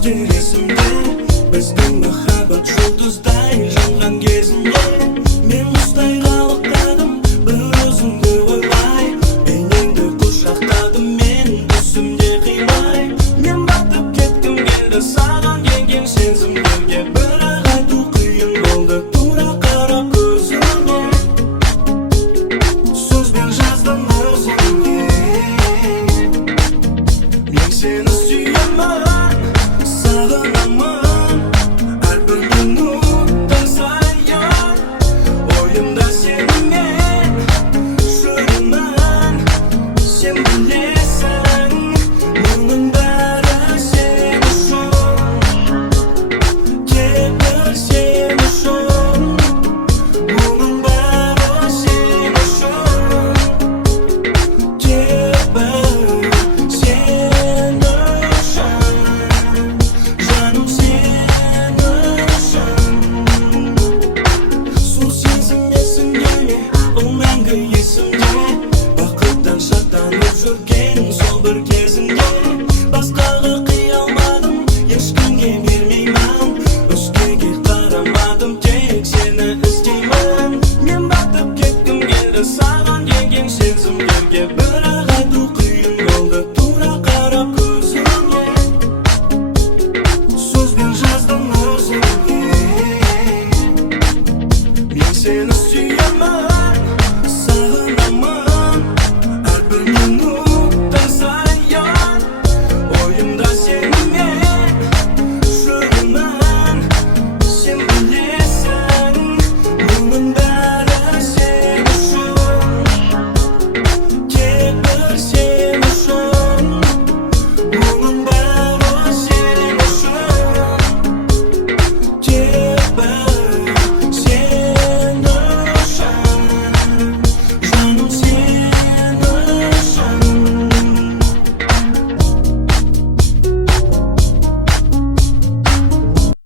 көздер есімде, біздің махаббат жұлдыздай жанған кезінде. Мен мұздай қалықтадым бір өзіңді ойлай, бейнеңді құшақтадым мен түсімде қимай. Мен батып кеткім келді саған келген сезімдерге, бірақ айту қиын болды тура қарап көзіңе. Сөзбен жаздым өзіңе, мен сені